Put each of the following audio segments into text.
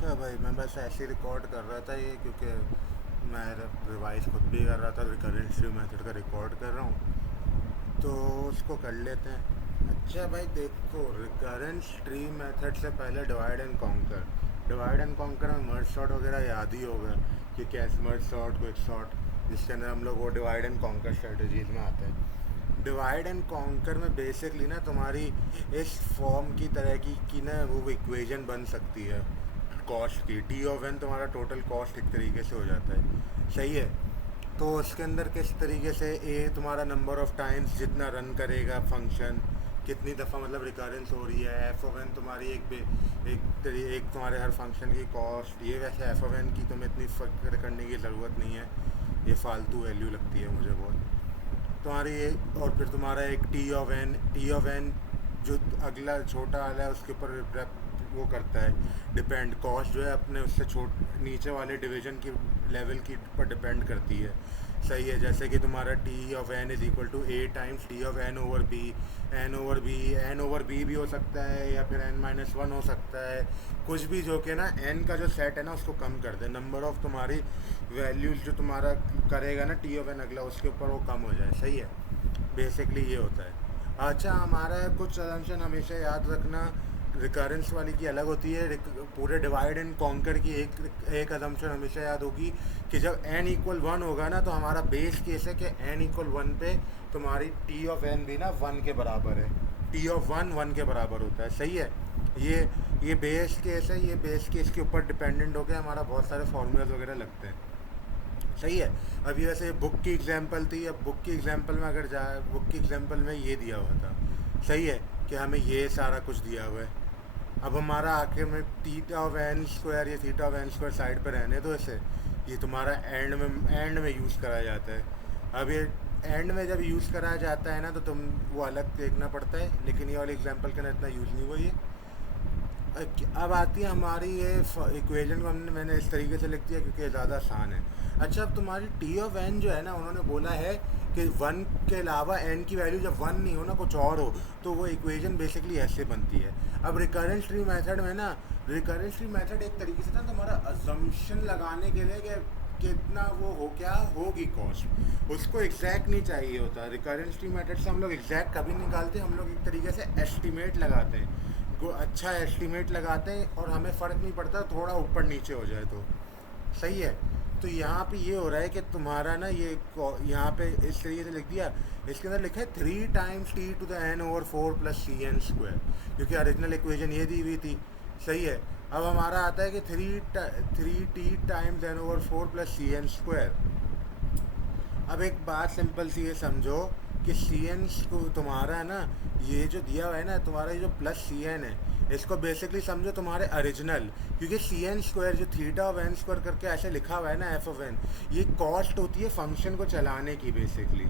अच्छा भाई, मैं बस ऐसे ही रिकॉर्ड कर रहा था ये, क्योंकि मैं रिवाइज खुद भी कर रहा था, रिकरेंट स्ट्रीम मेथड का रिकॉर्ड कर रहा हूँ, तो उसको कर लेते हैं। अच्छा भाई देखो, रिकरेंट स्ट्रीम मेथड से पहले डिवाइड एंड कॉन्कर में मर्ज सॉर्ट वगैरह याद ही होगा कि कैसे मर्ज सॉर्ट, क्विक सॉर्ट, जिसके अंदर हम लोग वो डिवाइड एंड कॉन्कर स्ट्रेटजीज में आते हैं। डिवाइड एंड कॉन्कर में बेसिकली ना तुम्हारी इस फॉर्म की तरह की ना वो इक्वेशन बन सकती है कॉस्ट की। टी ऑफ एन तुम्हारा टोटल कॉस्ट एक तरीके से हो जाता है, सही है। तो उसके अंदर किस तरीके से ए तुम्हारा नंबर ऑफ टाइम्स जितना रन करेगा फंक्शन, कितनी दफ़ा मतलब रिकरेंस हो रही है। एफ ऑफ एन तुम्हारी एक तुम्हारे हर फंक्शन की कॉस्ट ये। वैसे एफ ऑफ एन की तुम्हें इतनी फिक्र करने की ज़रूरत नहीं है, ये फालतू वैल्यू लगती है मुझे बहुत तुम्हारी ये। और फिर तुम्हारा एक टी ऑफ एन जो अगला छोटा वाला है उसके ऊपर वो करता है डिपेंड। कॉस्ट जो है अपने उससे नीचे वाले डिवीजन की लेवल की पर डिपेंड करती है, सही है। जैसे कि तुम्हारा T of n is equal to a times T of n over b. N over b भी हो सकता है, या फिर n-1 हो सकता है, कुछ भी जो कि ना एन का जो सेट है ना उसको कम कर दे। नंबर ऑफ तुम्हारी वैल्यूज जो तुम्हारा करेगा ना टी ऑफ एन अगला, उसके ऊपर वो कम हो जाए, सही है। बेसिकली ये होता है। अच्छा, हमारा कुछ असम्पशन हमेशा याद रखना, रिकरेंस वाली की अलग होती है। पूरे डिवाइड एंड कॉन्कर की एक असम्पशन हमेशा याद होगी कि जब n=1 होगा ना, तो हमारा बेस केस है कि n=1 पे तुम्हारी टी ऑफ एन भी ना 1 के बराबर है। टी ऑफ वन 1 के बराबर होता है, सही है। ये बेस केस है। ये बेस केस के ऊपर डिपेंडेंट होकर हमारा बहुत सारे फार्मूलाज वगैरह लगते हैं, सही है। अभी वैसे बुक की एग्जांपल थी, अब बुक की एग्जांपल में अगर जाए, बुक की एग्जांपल में ये दिया हुआ था, सही है, कि हमें ये सारा कुछ दिया हुआ है। अब हमारा आखिर में थीटा ऑफ एन स्क्वायर या theta of n square side पर रहने दो इसे। ये तुम्हारा एंड में यूज़ करा जाता है। अब ये एंड में जब यूज़ करा जाता है ना, तो तुम वो अलग देखना पड़ता है, लेकिन ये वाले एग्जांपल के अंदर इतना यूज़ नहीं हुआ ये। अब आती है हमारी ये इक्वेशन को मैंने इस तरीके से लिख दिया क्योंकि ये ज़्यादा आसान है। अच्छा, अब तुम्हारी टी ऑफ एन जो है ना, उन्होंने बोला है कि 1 के अलावा एन की वैल्यू जब 1 नहीं हो ना, कुछ और हो, तो वो इक्वेशन बेसिकली ऐसे बनती है। अब रिकरेंस ट्री मेथड में ना, रिकरेंस ट्री मेथड एक तरीके से ना तुम्हारा अजम्पशन लगाने के लिए कि कितना वो हो, क्या होगी कॉस्ट, उसको एग्जैक्ट नहीं चाहिए होता। रिकरेंस ट्री मेथड से हम लोग एग्जैक्ट कभी नहीं निकालते, हम लोग एक तरीके से एस्टिमेट लगाते हैं, को अच्छा एस्टिमेट लगाते हैं, और हमें फ़र्क नहीं पड़ता थोड़ा ऊपर नीचे हो जाए तो, सही है। तो यहाँ पे ये हो रहा है कि तुम्हारा ना ये यहाँ पे इस तरीके से लिख दिया। इसके अंदर लिखा है 3 times t⁴ plus c n square, क्योंकि ओरिजिनल इक्वेशन ये दी हुई थी, सही है। अब हमारा आता है कि 3t times n/4 plus c n square. अब एक बात सिंपल सी ये समझो कि सी एन को तुम्हारा है ना, ये जो दिया हुआ है ना तुम्हारा, ये जो प्लस सी एन है, इसको बेसिकली समझो तुम्हारे ओरिजिनल, क्योंकि सी एन स्क्वायर जो थीटा ऑफ एन स्क्वायर करके ऐसे लिखा हुआ है ना एफ ऑफ एन, ये कॉस्ट होती है फंक्शन को चलाने की। बेसिकली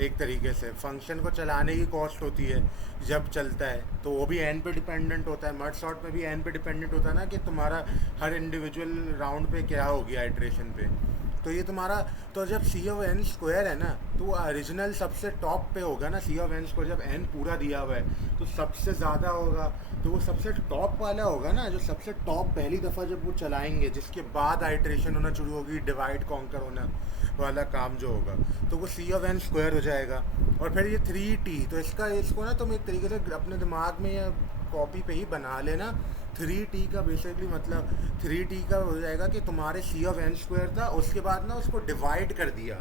एक तरीके से फंक्शन को चलाने की कॉस्ट होती है जब चलता है, तो वो भी एन पे डिपेंडेंट होता है। मर्ज सॉर्ट में भी एन पे डिपेंडेंट होता है ना, कि तुम्हारा हर इंडिविजुअल राउंड पे क्या हो गया आइट्रेशन पे। तो ये तुम्हारा, तो जब सी ऑफ एन स्क्वायर है ना, तो वो ओरिजिनल सबसे टॉप पे होगा ना। सी ऑफ एन स्क्वायर जब एन पूरा दिया हुआ है तो सबसे ज़्यादा होगा, तो वो सबसे टॉप वाला होगा ना, जो सबसे टॉप पहली दफ़ा जब वो चलाएंगे, जिसके बाद आइट्रेशन होना शुरू होगी, डिवाइड कॉन्कर होना वाला काम जो होगा, तो वो सी ऑफ एन स्क्वायर हो जाएगा। और फिर ये 3t, तो इसको ना तुम एक तरीके से अपने दिमाग में या कॉपी पे ही बना लेना। 3t का बेसिकली मतलब 3t का हो जाएगा कि तुम्हारे सी ऑफ एन स्क्वायर था, उसके बाद ना उसको डिवाइड कर दिया,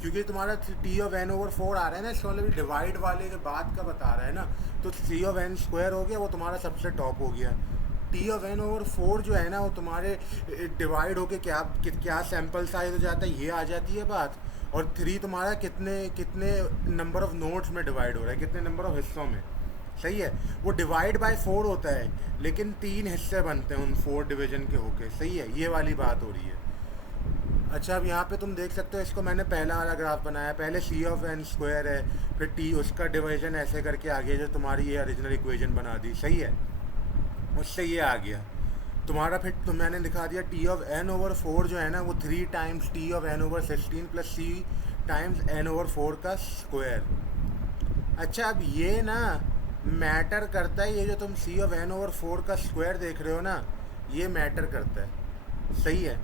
क्योंकि तुम्हारा टी ऑफ n/4 आ रहा है ना, इसका मतलब डिवाइड वाले के बाद का बता रहा है ना, तो सी ऑफ एन स्क्वायर हो गया, वो तुम्हारा सबसे टॉप हो गया। टी ऑफ n/4 जो है ना, वो तुम्हारे डिवाइड होके क्या सैम्पल साइज हो जाता है, ये आ जाती है बात। और 3 तुम्हारा कितने कितने नंबर ऑफ नोड्स में डिवाइड हो रहा है, कितने नंबर ऑफ हिस्सों में, सही है। वो डिवाइड बाय 4 होता है, लेकिन 3 हिस्से बनते हैं उन 4 डिवीजन के होके, सही है। ये वाली बात हो रही है। अच्छा, अब यहाँ पे तुम देख सकते हो, इसको मैंने पहला वाला ग्राफ बनाया, पहले सी ऑफ एन स्क्वायर है, फिर टी, उसका डिवीजन ऐसे करके आ गया जो तुम्हारी ये ओरिजिनल इक्वेशन बना दी, सही है। उससे ये आ गया तुम्हारा, फिर तो मैंने दिखा दिया टी ऑफ n/4 जो है ना, वो 3 times T of n/16 plus c times n/4 का स्क्वायर। अच्छा, अब ये ना मैटर करता है, ये जो तुम सी ऑफ n/4 का स्क्वायर देख रहे हो ना, ये मैटर करता है, सही है,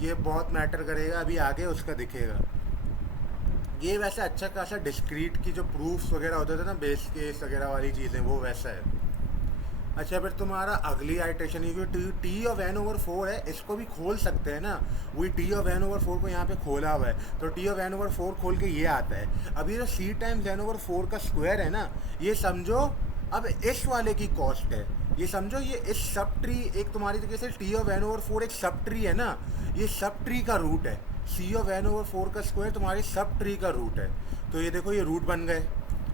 ये बहुत मैटर करेगा, अभी आगे उसका दिखेगा। ये वैसे अच्छा खासा डिस्क्रीट की जो प्रूफ्स वगैरह होते थे ना, बेस केस वगैरह वाली चीज़ें, वो वैसा है। अच्छा, फिर तुम्हारा अगली आइट्रेशन ये T T of n over four है, इसको भी खोल सकते हैं ना। वही T of n over four को यहाँ पे खोला हुआ है, तो T of n over four खोल के ये आता है। अब ये जो c times n over four का स्क्वायर है ना, ये समझो अब इस वाले की कॉस्ट है। ये समझो ये इस सब ट्री, एक तुम्हारी तरीके से T of n over four एक सब ट्री है ना, ये सब ट्री का रूट है। सी ऑफ एन ओवर फोर का स्क्वायर तुम्हारी सब ट्री का रूट है। तो ये देखो, ये रूट बन गए,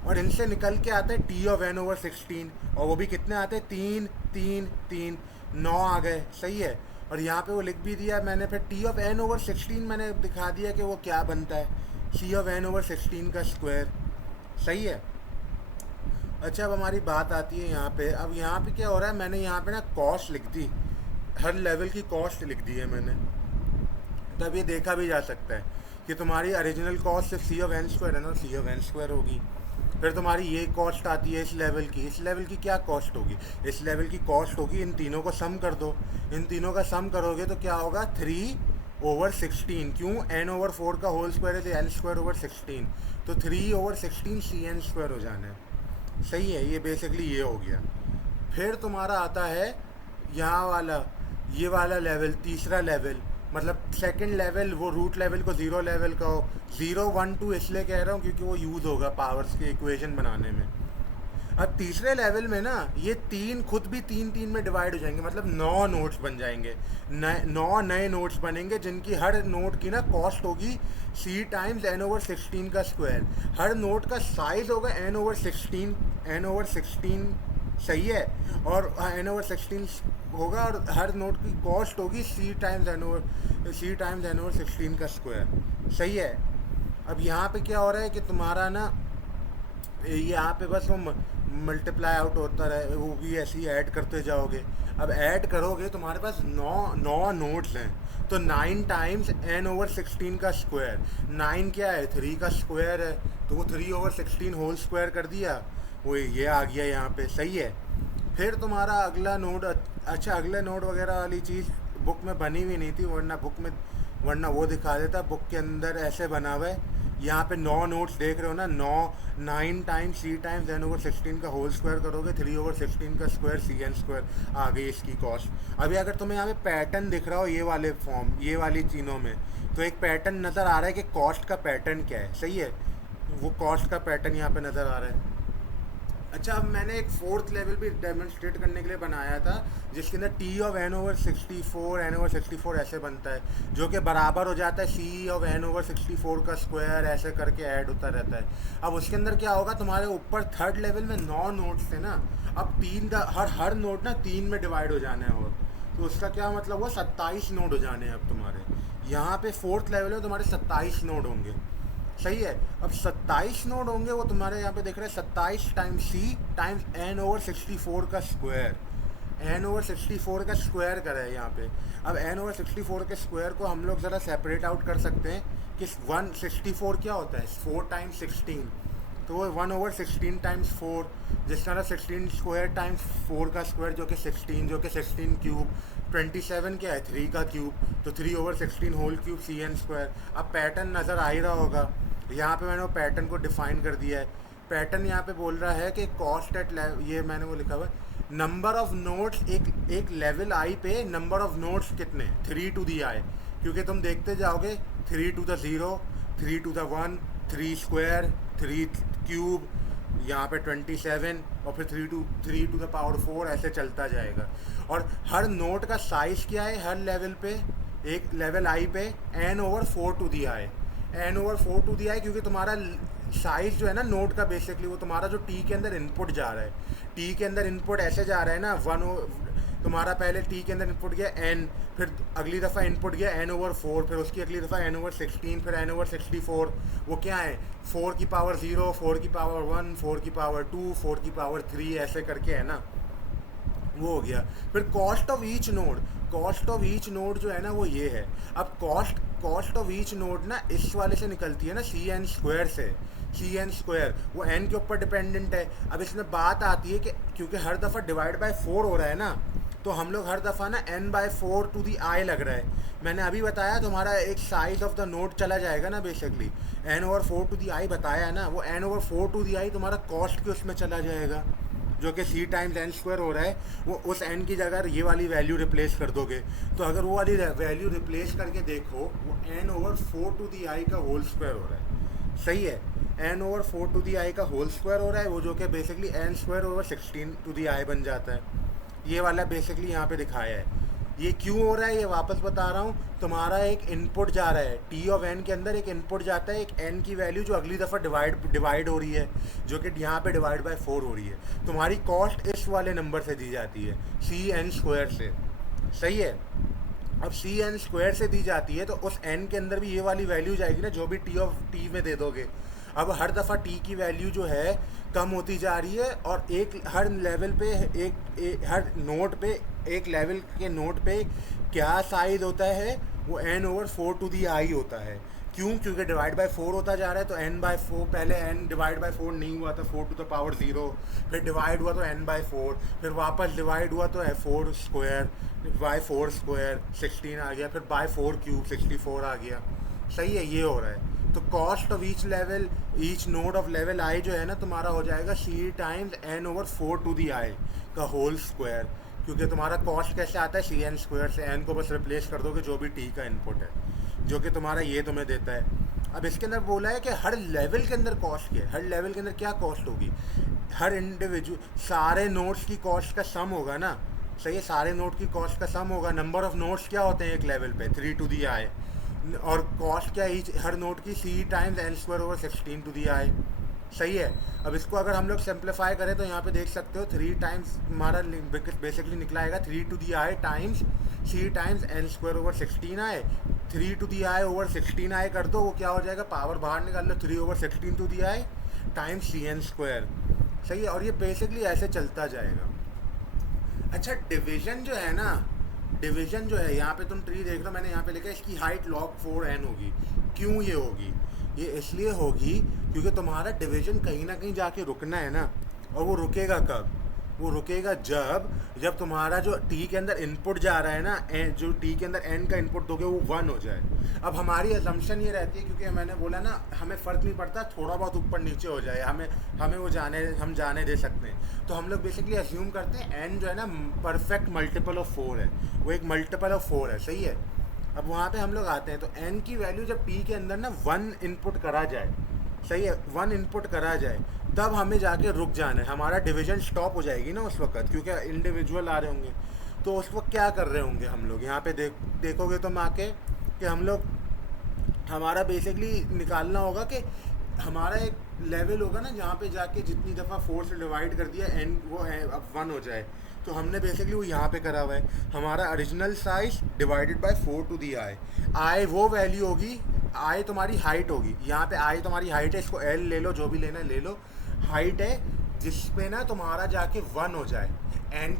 और इनसे निकल के आते हैं टी ऑफ एन ओवर 16, और वो भी कितने आते हैं, 3 3 3, 9 आ गए, सही है। और यहाँ पे वो लिख भी दिया मैंने, फिर टी ऑफ एन ओवर 16 मैंने दिखा दिया कि वो क्या बनता है, सी ऑफ एन ओवर 16 का स्क्वायर, सही है। अच्छा, अब हमारी बात आती है यहाँ पे। अब यहाँ पे क्या हो रहा है, मैंने यहाँ पे ना कॉस्ट लिख दी, हर लेवल की कॉस्ट लिख दी है मैंने। तब ये देखा भी जा सकता है कि तुम्हारी ओरिजिनल कॉस्ट सिर्फ सी ऑफ एन स्क्वायर है ना, सी ऑफ एन स्क्वायर होगी। फिर तुम्हारी ये कॉस्ट आती है इस लेवल की, इस लेवल की क्या कॉस्ट होगी, इस लेवल की कॉस्ट होगी, इन तीनों को सम कर दो, इन तीनों का सम करोगे तो क्या होगा, 3/16। क्यों, एन ओवर फोर का होल स्क्वायर है तो एन स्क्वायर ओवर 16, तो 3/16 सी एन स्क्वायर हो जाना है, सही है। ये बेसिकली ये हो गया। फिर तुम्हारा आता है यहाँ वाला, ये वाला लेवल, तीसरा लेवल, मतलब सेकंड लेवल, वो रूट लेवल को ज़ीरो लेवल का हो। 0 1 2 इसलिए कह रहा हूँ क्योंकि वो यूज़ होगा पावर्स के इक्वेशन बनाने में। अब तीसरे लेवल में ना ये तीन खुद भी तीन तीन में डिवाइड हो जाएंगे, मतलब 9 नोट्स बन जाएंगे, 9 नए नोट्स बनेंगे, जिनकी हर नोट की ना कॉस्ट होगी सी टाइम्स एन ओवर 16 का स्क्वायर। हर नोट का साइज होगा एन ओवर 16, एन ओवर 16, सही है। और एन ओवर 16 होगा, और हर नोट की कॉस्ट होगी सी टाइम्स एन ओवर 16 का स्क्वायर, सही है। अब यहाँ पे क्या हो रहा है कि तुम्हारा ना यहाँ पे बस वो मल्टीप्लाई आउट होता रहे, वो भी ऐसे ही ऐड करते जाओगे। अब ऐड करोगे, तुम्हारे पास 9 नोट्स हैं, तो 9 टाइम्स एन ओवर 16 का स्क्वायर। 9 क्या है, 3 का स्क्वायर है, तो वो 3/16 होल स्क्वायर कर दिया, वो ये आ गया यहाँ पे, सही है। फिर तुम्हारा अगला नोड, अच्छा अगले नोड वगैरह वाली चीज़ बुक में बनी हुई नहीं थी, वरना वो दिखा देता। बुक के अंदर ऐसे बना हुआ है, यहाँ पे 9 नोट्स देख रहे हो ना, 9 times c times n over 16 का होल स्क्वायर करोगे, 3/16 का स्क्वायर सी एन स्क्वायर आ गई इसकी कॉस्ट। अभी अगर तुम्हें यहाँ पे पैटर्न दिख रहा हो ये वाले फॉर्म, ये वाली चीज़ों में, तो एक पैटर्न नज़र आ रहा है कि कॉस्ट का पैटर्न क्या है, सही है। वो कॉस्ट का पैटर्न यहाँ पे नज़र आ रहा है। अच्छा, अब मैंने एक फोर्थ लेवल भी डेमोन्स्ट्रेट करने के लिए बनाया था, जिसके अंदर T of n over 64 n over 64 ऐसे बनता है, जो कि बराबर हो जाता है सी ऑफ एन ओवर 64 का स्क्वायर, ऐसे करके ऐड होता रहता है। अब उसके अंदर क्या होगा, तुम्हारे ऊपर थर्ड लेवल में 9 नोट्स थे ना, अब तीन का हर नोट ना 3 में डिवाइड हो जाना है, और तो उसका क्या मतलब हुआ, 27 नोट हो जाने हैं अब तुम्हारे। यहाँ पे फोर्थ लेवल में तुम्हारे 27 नोट होंगे, सही है। अब 27 नोड होंगे, वो तुम्हारे यहाँ पे देख रहे हैं 27 times c times n over 64 का स्क्वायर। एन ओवर 64 का स्क्वायर करा है यहाँ पे। अब एन ओवर 64 के स्क्वायर को हम लोग ज़रा सेपरेट आउट कर सकते हैं कि 164 क्या होता है, 4 टाइम्स 16, तो वो 1/16 टाइम्स 4, जिस तरह 16 स्क्वायर टाइम्स 4 का स्क्वायर जो कि 16, जो कि 16 क्यूब, 27 क्या है, 3 का क्यूब, तो 3/16 whole cube c n square. अब पैटर्न नज़र आ ही रहा होगा, यहाँ पे मैंने वो पैटर्न को डिफाइन कर दिया है। पैटर्न यहाँ पे बोल रहा है कि कॉस्ट एट, ये मैंने वो लिखा हुआ है, नंबर ऑफ नोट्स, एक लेवल आई पे नंबर ऑफ नोट्स कितने, 3 टू दी आई, क्योंकि तुम देखते जाओगे 3 to the 0, 3 to the 1, 3 square, 3 cube, यहाँ पे 27, और फिर 3 टू द पावर 4, ऐसे चलता जाएगा। और हर नोट का साइज़ क्या है, हर लेवल पे, एक लेवल आई पे n over 4 to the i, n over 4 to the i, क्योंकि तुम्हारा साइज़ जो है ना नोट का, बेसिकली वो तुम्हारा जो टी के अंदर इनपुट जा रहा है, टी के अंदर इनपुट ऐसे जा रहा है ना, तुम्हारा पहले टी के अंदर इनपुट गया एन, फिर अगली दफ़ा इनपुट गया एन ओवर 4, फिर उसकी अगली दफ़ा एन ओवर 16, फिर एन ओवर 64, वो क्या है, 4 की पावर 0, 4 की पावर 1, 4 की पावर 2, 4 की पावर 3, ऐसे करके है ना, वो हो गया। फिर cost of each node, cost of each node जो है ना वो ये है। अब कॉस्ट ऑफ ईच नोड ना इस वाले से निकलती है ना, सी एन स्क्वायर से, सी एन स्क्वायर, वो एन के ऊपर डिपेंडेंट है। अब इसमें बात आती है कि क्योंकि हर दफ़ा डिवाइड बाय 4 हो रहा है ना, तो हम लोग हर दफ़ा ना n/4 टू दी आई लग रहा है। मैंने अभी बताया तुम्हारा एक साइज ऑफ द नोट चला जाएगा ना, बेसिकली n/4 टू दी आई बताया है ना, वो n/4 टू दी आई तुम्हारा कॉस्ट के उसमें चला जाएगा, जो कि c टाइम्स n स्क्वायर हो रहा है। वो उस n की जगह ये वाली वैल्यू रिप्लेस कर दोगे, तो अगर वो वाली वैल्यू रिप्लेस करके देखो, वो n/4 टू दी आई का होल स्क्वायर हो रहा है। सही है, n/4 टू दी आई का होल स्क्वायर हो रहा है वो, जो कि basically n square over 16 to the i बन जाता है। ये वाला बेसिकली यहाँ पे दिखाया है। ये क्यों हो रहा है ये वापस बता रहा हूँ। तुम्हारा एक इनपुट जा रहा है t ऑफ n के अंदर, एक इनपुट जाता है एक n की वैल्यू जो अगली दफ़ा डिवाइड हो रही है, जो कि यहाँ पे डिवाइड बाय 4 हो रही है। तुम्हारी कॉस्ट इस वाले नंबर से दी जाती है, cn स्क्वायर से। सही है, अब cn स्क्वायर से दी जाती है तो उस n के अंदर भी ये वाली वैल्यू जाएगी ना, जो भी t ऑफ t में दे दोगे। अब हर दफ़ा t की वैल्यू जो है कम होती जा रही है, और हर लेवल पे हर नोट पे, एक लेवल के नोट पे क्या साइज होता है, वो n/4 टू दी आई होता है। क्यों? क्योंकि डिवाइड बाय 4 होता जा रहा है, तो n/4, पहले n डिवाइड बाय 4 नहीं हुआ था, 4 टू द पावर 0, फिर डिवाइड हुआ तो n/4, फिर वापस डिवाइड हुआ तो 4 स्क्वायर बाय 4 स्क्वायर 16 आ गया, फिर बाय 4 क्यूब 64 आ गया। सही है, ये हो रहा है। तो cost of each level, each node of level i जो है ना तुम्हारा हो जाएगा c times n/4 to the i का होल स्क्वायर, क्योंकि तुम्हारा कॉस्ट कैसे आता है cn स्क्वायर से। n को बस रिप्लेस कर दोगे जो भी t का इनपुट है, जो कि तुम्हारा ये तुम्हें देता है। अब इसके अंदर बोला है कि हर लेवल के अंदर कॉस्ट क्या है, हर लेवल के अंदर क्या कॉस्ट होगी, हर इंडिविजुअल सारे नोट्स की कॉस्ट का सम होगा ना। सही है, सारे नोट की कॉस्ट का सम होगा। नंबर ऑफ नोट्स क्या होते हैं एक लेवल पे, 3 टू दी आई, और कॉस्ट क्या है हर नोट की, c times n square over 16 to the i. सही है, अब इसको अगर हम लोग सिंप्लीफाई करें तो यहाँ पे देख सकते हो 3 टाइम्स हमारा बेसिकली निकला आएगा 3 to the i times c times n square over 16 आए। 3 टू दी आई ओवर 16 आए कर दो, वो क्या हो जाएगा, पावर बाहर निकाल लो, 3 over 16 to the i times cn square. सही है, और ये बेसिकली ऐसे चलता जाएगा। अच्छा, डिवीजन जो है ना, डिवीजन जो है यहाँ पे तुम ट्री देख रहे हो, मैंने यहाँ पे लिखा है इसकी हाइट log 4n होगी। क्यों ये होगी? ये इसलिए होगी क्योंकि तुम्हारा डिवीजन कहीं ना कहीं जाके रुकना है ना, और वो रुकेगा कब? वो रुकेगा जब तुम्हारा जो t के अंदर इनपुट जा रहा है ना, जो t के अंदर n का इनपुट दोगे वो 1 हो जाए। अब हमारी असम्पशन ये रहती है, क्योंकि मैंने बोला ना हमें फ़र्क नहीं पड़ता थोड़ा बहुत ऊपर नीचे हो जाए, हमें वो हम जाने दे सकते हैं। तो हम लोग बेसिकली अज्यूम करते हैं n जो है ना परफेक्ट मल्टीपल ऑफ 4 है, वो एक मल्टीपल ऑफ 4 है। सही है, अब वहाँ पे हम लोग आते हैं, तो n की वैल्यू जब t के अंदर ना 1 इनपुट करा जाए, सही है, 1 इनपुट करा जाए, तब हमें जाके रुक जाना है। हमारा डिवीजन स्टॉप हो जाएगी ना उस वक्त, क्योंकि इंडिविजुअल आ रहे होंगे। तो उस वक्त क्या कर रहे होंगे हम लोग, यहाँ पे देखोगे तुम आके कि हम लोग, हमारा बेसिकली निकालना होगा कि हमारा एक लेवल होगा ना जहाँ पे जाके जितनी दफ़ा 4 से डिवाइड कर दिया n वो है अब 1 हो जाए। तो हमने बेसिकली वो यहाँ पे करा हुआ है, हमारा original size divided by 4 to the i वो वैल्यू होगी, आई तुम्हारी हाइट होगी। यहाँ पे आई तुम्हारी हाइट है, इसको l ले लो, जो भी लेना ले लो, हाइट है जिस पे ना तुम्हारा जाके 1 हो जाए। n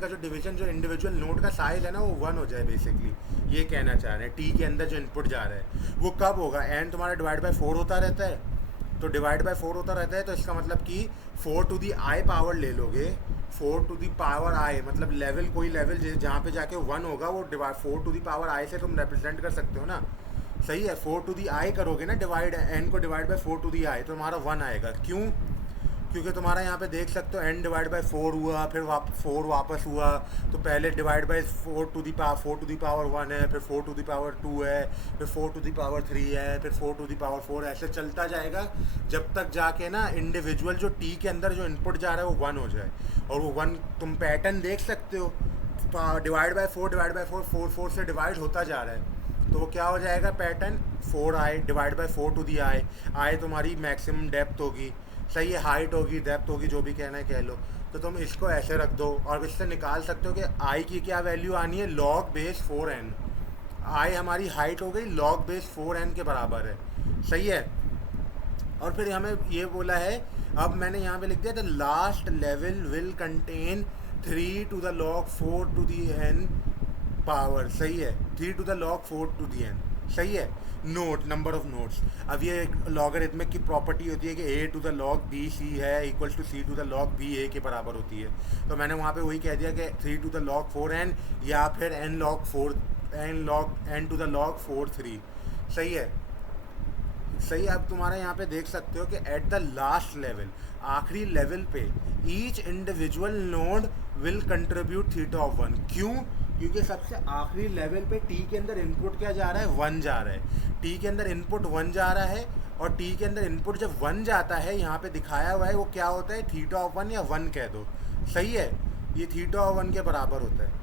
का जो डिवीजन, जो इंडिविजुअल नोट का साइज है ना, वो 1 हो जाए। बेसिकली ये कहना चाह रहे हैं, t के अंदर जो इनपुट जा रहा है वो कब होगा, n तुम्हारा डिवाइड बाय 4 होता रहता है, तो डिवाइड बाय 4 होता रहता है, तो इसका मतलब कि 4 टू दी आई पावर ले लोगे, 4 टू दी पावर आई, मतलब लेवल, कोई लेवल जहाँ पे जाके 1 होगा वो 4 टू दी पावर आई से तुम रिप्रेजेंट कर सकते हो ना। सही है, 4 टू दी आई करोगे ना, डिवाइड n को डिवाइड बाय 4 टू दी आई, तो तुम्हारा 1 आएगा। क्यों? क्योंकि तुम्हारा यहाँ पे देख सकते हो n डिवाइड बाय 4 हुआ, फिर 4 वापस हुआ, तो पहले divide by 4 to the power 1 है, फिर 4 टू दी पावर 2 है, फिर 4 टू दी पावर 3 है, फिर 4 टू दी पावर 4, ऐसे चलता जाएगा जब तक जाके ना इंडिविजुअल जो t के अंदर जो इनपुट जा रहा है वो 1 हो जाए। और वो 1 तुम पैटर्न देख सकते हो, डिवाइड बाय 4 4 से डिवाइड होता जा रहा है, तो वो क्या हो जाएगा pattern, 4i divide by 4 to the i तुम्हारी मैक्सिमम डेप्थ होगी। सही है, हाइट होगी, डेप्थ होगी, जो भी कहना है कह लो। तो तुम इसको ऐसे रख दो, और इससे निकाल सकते हो कि आई की क्या वैल्यू आनी है, log बेस 4n। आई हमारी हाइट हो गई log बेस 4n के बराबर है। सही है, और फिर हमें ये बोला है, अब मैंने यहाँ पे लिख दिया the last level will contain 3 to the log 4 to the n power. सही है, 3 to the log 4 to the n। सही है। Node, number of nodes. अब ये लॉगरिथमिक की प्रॉपर्टी होती है कि a to the log b c है equals to c to the log b a के बराबर होती है। तो मैंने वहाँ पे वही कह दिया कि 3 to the log 4n या फिर n to the log 4 3। सही है। सही। अब तुम्हारे यहाँ पे देख सकते हो कि एट द लास्ट लेवल, आखिरी लेवल पे, each individual node will contribute θ(1). क्यों? क्योंकि सबसे आखिरी लेवल पे टी के अंदर इनपुट क्या जा रहा है? 1 जा रहा है। टी के अंदर इनपुट 1 जा रहा है, और टी के अंदर इनपुट जब 1 जाता है, यहाँ पे दिखाया हुआ है वो क्या होता है? θ(1) या 1 कह दो। सही है। ये θ(1) के बराबर होता है।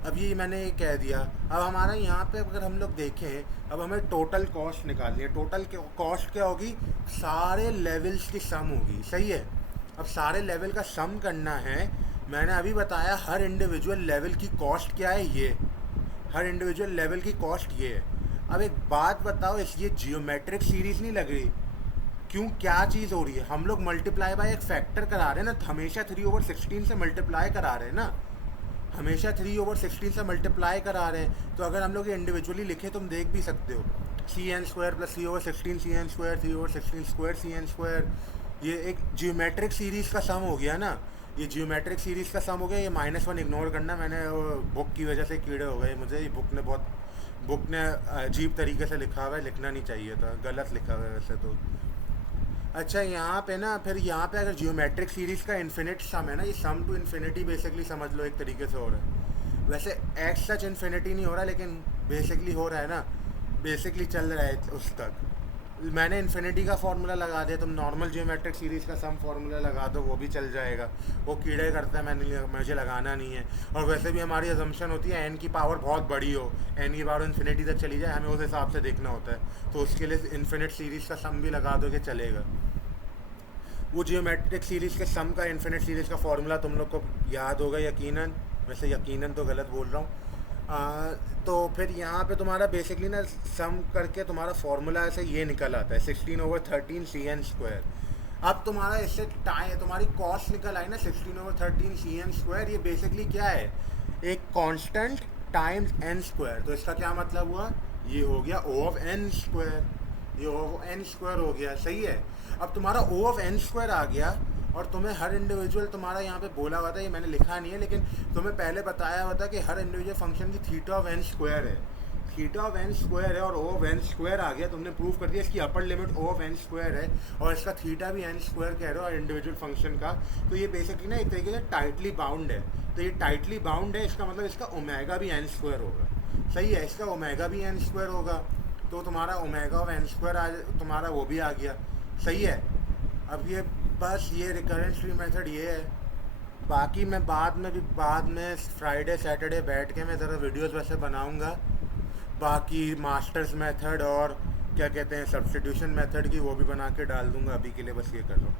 अब ये मैंने ये कह दिया। अब हमारा यहाँ पे अगर हम लोग देखें, अब हमें टोटल कॉस्ट निकालनी है। टोटल कॉस्ट क्या होगी? सारे लेवल्स की सम होगी। सही है। अब सारे लेवल का सम करना है। मैंने अभी बताया हर इंडिविजुअल लेवल की कॉस्ट क्या है, ये। हर इंडिविजुअल लेवल की कॉस्ट ये है। अब एक बात बताओ, इस ये जियोमेट्रिक सीरीज नहीं लग रही? क्यों, क्या चीज़ हो रही है? हम लोग मल्टीप्लाई बाय एक फैक्टर करा रहे हैं ना, हमेशा 3/16 से मल्टीप्लाई करा रहे हैं ना, हमेशा 3/16 से मल्टीप्लाई करा रहे हैं। तो अगर हम लोग ये इंडिविजुअली लिखे, तुम देख भी सकते हो, cn² + 3/16 cn², 3/16² cn²। ये एक जियोमेट्रिक सीरीज़ का सम हो गया ना, ये जियोमेट्रिक सीरीज़ का सम हो गया। ये -1 इग्नोर करना, मैंने बुक की वजह से कीड़े हो गए मुझे। ये बुक ने अजीब तरीके से लिखा हुआ है, लिखना नहीं चाहिए था, गलत लिखा हुआ है वैसे तो। अच्छा, यहाँ पे ना, फिर यहाँ पे अगर जियोमेट्रिक सीरीज़ का इन्फिनिट सम है ना, ये सम टू इन्फिनिटी बेसिकली समझ लो एक तरीके से हो रहा है। वैसे एक्स सच इन्फिनिटी नहीं हो रहा, लेकिन बेसिकली हो रहा है ना, बेसिकली चल रहा है उस तक। मैंने इन्फिनिटी का फार्मूला लगा दिया, तुम नॉर्मल जियोमेट्रिक सीरीज़ का सम फार्मूला लगा दो, वो भी चल जाएगा। वो कीड़े करता है, मुझे लगाना नहीं है। और वैसे भी हमारी अजम्पशन होती है एन की पावर बहुत बड़ी हो, एन की पावर इन्फिनिटी तक चली जाए, हमें उस हिसाब से देखना होता है। तो उसके लिए इन्फिनिट सीरीज़ का सम भी लगा दो कि चलेगा। वो जियोमेट्रिक सीरीज़ के सम का, इन्फिनिट सीरीज़ का फार्मूला तुम लोग को याद होगा यकीनन। वैसे यकीनन तो गलत बोल रहा हूँ। तो फिर यहाँ पे तुम्हारा बेसिकली ना सम करके तुम्हारा फार्मूला ऐसे ये निकल आता है 16/13 cn²। अब तुम्हारा इससे तुम्हारी कॉस्ट निकल आई ना 16/13 cn²। ये बेसिकली क्या है? एक कांस्टेंट टाइम्स n²। तो इसका क्या मतलब हुआ? ये हो गया O(n²). ये O(n² हो गया। सही है। अब तुम्हारा O(n² आ गया, और तुम्हें हर इंडिविजुअल तुम्हारा यहाँ पे बोला हुआ था, ये मैंने लिखा नहीं है, लेकिन तुम्हें पहले बताया हुआ था कि हर इंडिविजुअल फंक्शन की θ(n² है। θ(n² है और O(n² आ गया, तुमने प्रूव कर दिया इसकी अपर लिमिट O(n² है, और इसका थीटा भी n² कह रहे हो इंडिविजुअल फंक्शन का। तो ये बेसिकली ना एक तरीके से टाइटली बाउंड है। तो ये टाइटली बाउंड है, इसका मतलब इसका ओमेगा भी n² होगा। सही है। इसका ओमेगा भी n² होगा, तो तुम्हारा ω(n²) तुम्हारा वो भी आ गया। सही है। अब ये बस ये रिकरेंट ट्री मेथड ये है। बाकी मैं बाद में फ्राइडे सैटरडे बैठ के मैं ज़रा वीडियोस वैसे बनाऊंगा। बाकी मास्टर्स मेथड और क्या कहते हैं सब्स्टिट्यूशन मेथड की, वो भी बना के डाल दूंगा। अभी के लिए बस ये कर लो।